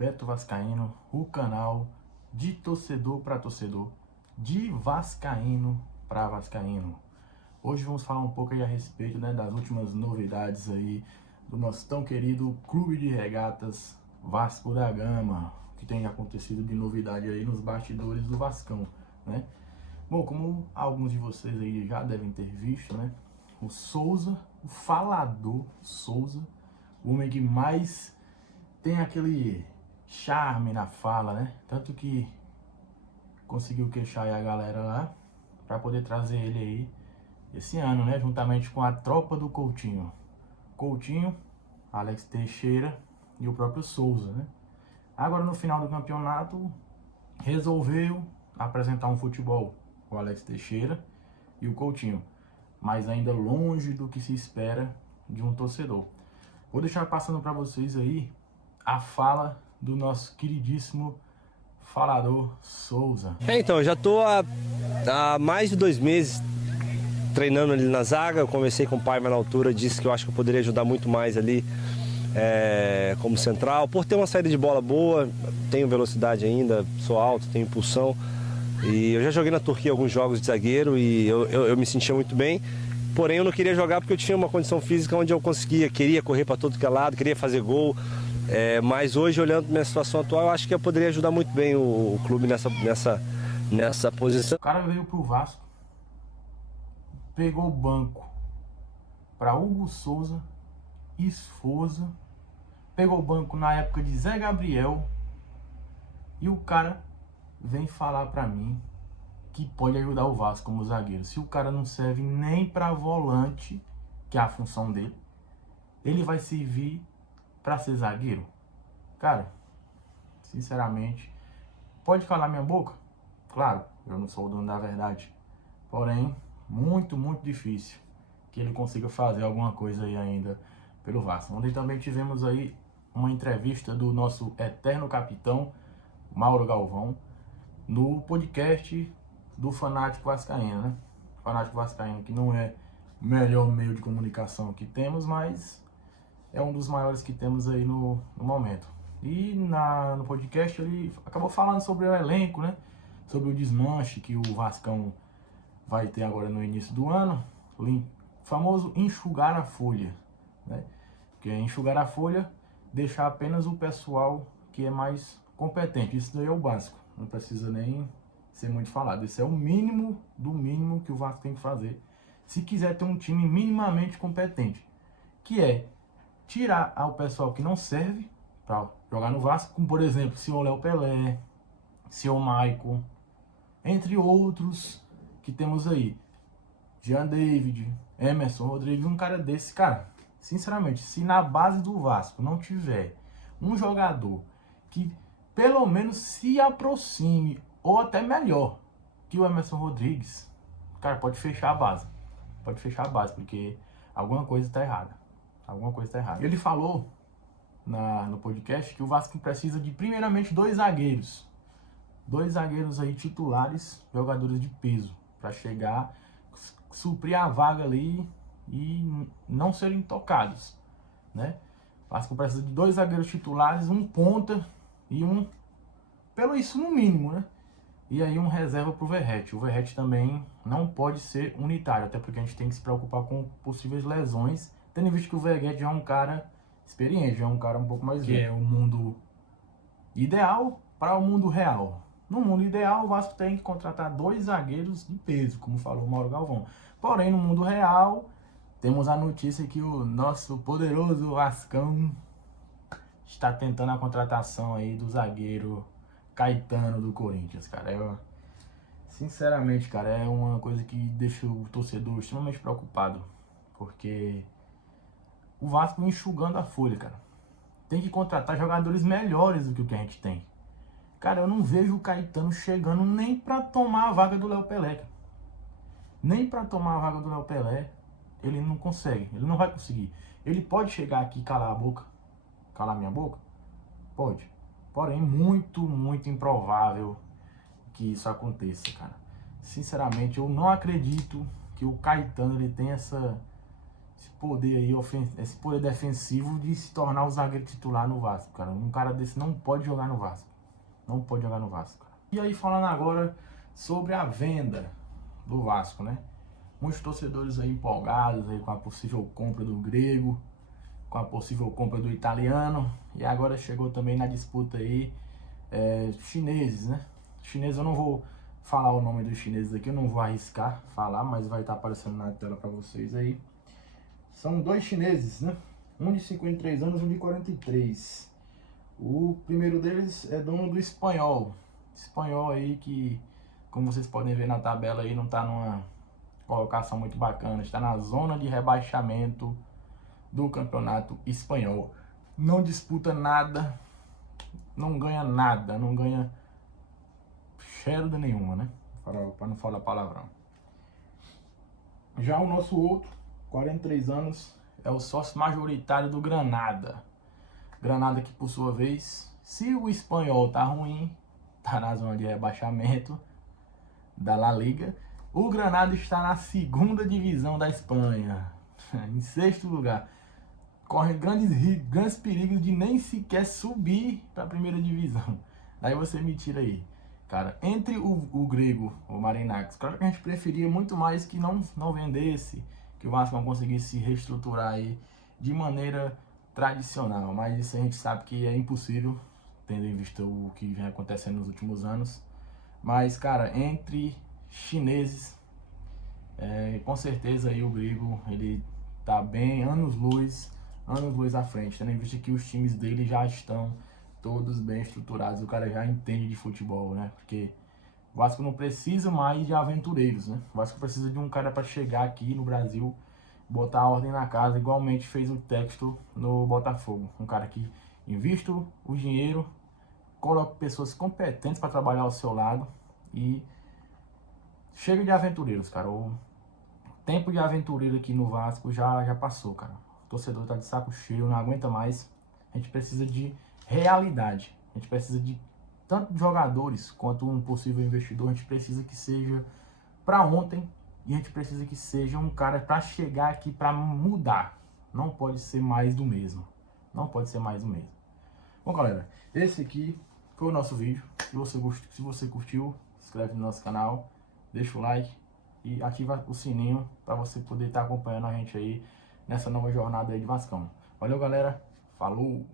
Beto Vascaíno, o canal de torcedor para torcedor, de vascaíno para vascaíno. Hoje vamos falar um pouco aí a respeito, né, das últimas novidades aí do nosso tão querido Clube de Regatas Vasco da Gama, que tem acontecido de novidade aí nos bastidores do Vascão, né? Bom, como alguns de vocês aí já devem ter visto, né, o Souza, o falador Souza, o homem que mais tem aquele charme na fala, né? Tanto que conseguiu queixar aí a galera lá para poder trazer ele aí esse ano, né? Juntamente com a tropa do Coutinho. Coutinho, Alex Teixeira e o próprio Souza, né? Agora no final do campeonato resolveu apresentar um futebol com o Alex Teixeira e o Coutinho, mas ainda longe do que se espera de um torcedor. Vou deixar passando para vocês aí a fala do nosso queridíssimo falador Souza. Então, eu já estou há mais de 2 meses treinando ali na zaga. Eu conversei com o Paiva na altura, disse que eu acho que eu poderia ajudar muito mais ali como central, por ter uma saída de bola boa, tenho velocidade ainda, sou alto, tenho impulsão. E eu já joguei na Turquia alguns jogos de zagueiro e eu me sentia muito bem. Porém, eu não queria jogar porque eu tinha uma condição física onde eu queria correr para todo que é lado, queria fazer gol. Mas hoje, olhando para minha situação atual, eu acho que eu poderia ajudar muito bem o clube nessa posição. O cara veio pro Vasco, pegou o banco para Hugo Souza, Esforza, pegou o banco na época de Zé Gabriel, e o cara vem falar para mim que pode ajudar o Vasco como zagueiro. Se o cara não serve nem para volante, que é a função dele, ele vai servir para ser zagueiro? Cara, sinceramente, pode calar minha boca? Claro, eu não sou o dono da verdade. Porém, muito difícil que ele consiga fazer alguma coisa aí ainda pelo Vasco. Onde também tivemos aí uma entrevista do nosso eterno capitão, Mauro Galvão, no podcast do Fanático Vascaíno, né? Fanático Vascaíno, que não é o melhor meio de comunicação que temos, mas é um dos maiores que temos aí no momento. E no podcast ele acabou falando sobre o elenco, né? Sobre o desmanche que o Vascão vai ter agora no início do ano. O famoso enxugar a folha, né? Que é enxugar a folha, deixar apenas o pessoal que é mais competente. Isso daí é o básico, não precisa nem ser muito falado. Isso é o mínimo do mínimo que o Vasco tem que fazer se quiser ter um time minimamente competente, que é tirar o pessoal que não serve para jogar no Vasco, como por exemplo, senhor Léo Pelé, senhor Maicon, entre outros que temos aí, Jean David, Emerson Rodrigues. Um cara desse, cara, sinceramente, se na base do Vasco não tiver um jogador que pelo menos se aproxime, ou até melhor que o Emerson Rodrigues, cara, pode fechar a base. Pode fechar a base, porque alguma coisa está errada. Alguma coisa está errada. Ele falou no podcast que o Vasco precisa de primeiramente 2 zagueiros. 2 zagueiros aí titulares, jogadores de peso, para chegar, suprir a vaga ali e não serem tocados, né? O Vasco precisa de 2 zagueiros titulares, um ponta e um, pelo isso no mínimo, né? E aí um reserva pro Verratti. O Verratti também não pode ser unitário, até porque a gente tem que se preocupar com possíveis lesões, tendo em vista que o Verratti já é um cara experiente, já é um cara um pouco mais velho. Que é o mundo ideal para o mundo real. No mundo ideal, o Vasco tem que contratar 2 zagueiros de peso, como falou o Mauro Galvão. Porém, no mundo real, temos a notícia que o nosso poderoso Vascão está tentando a contratação aí do zagueiro Caetano do Corinthians, cara. Sinceramente, cara, é uma coisa que deixa o torcedor extremamente preocupado, porque o Vasco enxugando a folha, cara. Tem que contratar jogadores melhores do que o que a gente tem. Cara, eu não vejo o Caetano chegando nem pra tomar a vaga do Léo Pelé, cara. Nem pra tomar a vaga do Léo Pelé, ele não consegue, ele não vai conseguir. Ele pode chegar aqui e calar a boca, calar minha boca? Pode. Porém, muito improvável que isso aconteça, cara. Sinceramente, eu não acredito que o Caetano ele tenha essa esse poder defensivo de se tornar o zagueiro titular no Vasco, cara. Um cara desse não pode jogar no Vasco. Não pode jogar no Vasco, cara. E aí, falando agora sobre a venda do Vasco, né? Muitos torcedores aí empolgados aí com a possível compra do grego, com a possível compra do italiano. E agora chegou também na disputa aí chineses, né? Chineses, eu não vou falar o nome dos chineses aqui, eu não vou arriscar falar, mas vai estar aparecendo na tela para vocês aí. São dois chineses, né? Um de 53 anos e um de 43. O primeiro deles é dono do Espanhol. Espanhol aí que, como vocês podem ver na tabela aí, não está numa colocação muito bacana. Está na zona de rebaixamento do campeonato espanhol. Não disputa nada, não ganha nada, não ganha cheiro de nenhuma, né? Para não falar palavrão. Já o nosso outro, 43 anos, é o sócio majoritário do Granada. Granada que, por sua vez, se o Espanhol tá ruim, tá na zona de rebaixamento da La Liga, o Granada está na segunda divisão da Espanha, em sexto lugar. Corre grandes perigos de nem sequer subir para a primeira divisão. Daí você me tira aí. Cara, entre o grego, o Marinakis, claro que a gente preferia muito mais que não vendesse, que o Vasco não conseguisse se reestruturar aí de maneira tradicional, mas isso a gente sabe que é impossível, tendo em vista o que vem acontecendo nos últimos anos. Mas, cara, entre chineses, com certeza aí o grego, ele tá bem anos-luz à frente, tendo em vista que os times dele já estão todos bem estruturados, o cara já entende de futebol, né? Porque o Vasco não precisa mais de aventureiros, né? O Vasco precisa de um cara para chegar aqui no Brasil, botar a ordem na casa, igualmente fez o Textor no Botafogo. Um cara que invista o dinheiro, coloca pessoas competentes para trabalhar ao seu lado e chega de aventureiros, cara. O tempo de aventureiro aqui no Vasco já passou, cara. O torcedor tá de saco cheio, não aguenta mais. A gente precisa de realidade. A gente precisa de tanto jogadores quanto um possível investidor. A gente precisa que seja para ontem e a gente precisa que seja um cara para chegar aqui para mudar. Não pode ser mais do mesmo. Não pode ser mais do mesmo. Bom, galera, esse aqui foi o nosso vídeo. Se você curtiu, se inscreve no nosso canal, deixa o like e ativa o sininho para você poder estar acompanhando a gente aí nessa nova jornada aí de Vascão. Valeu, galera. Falou!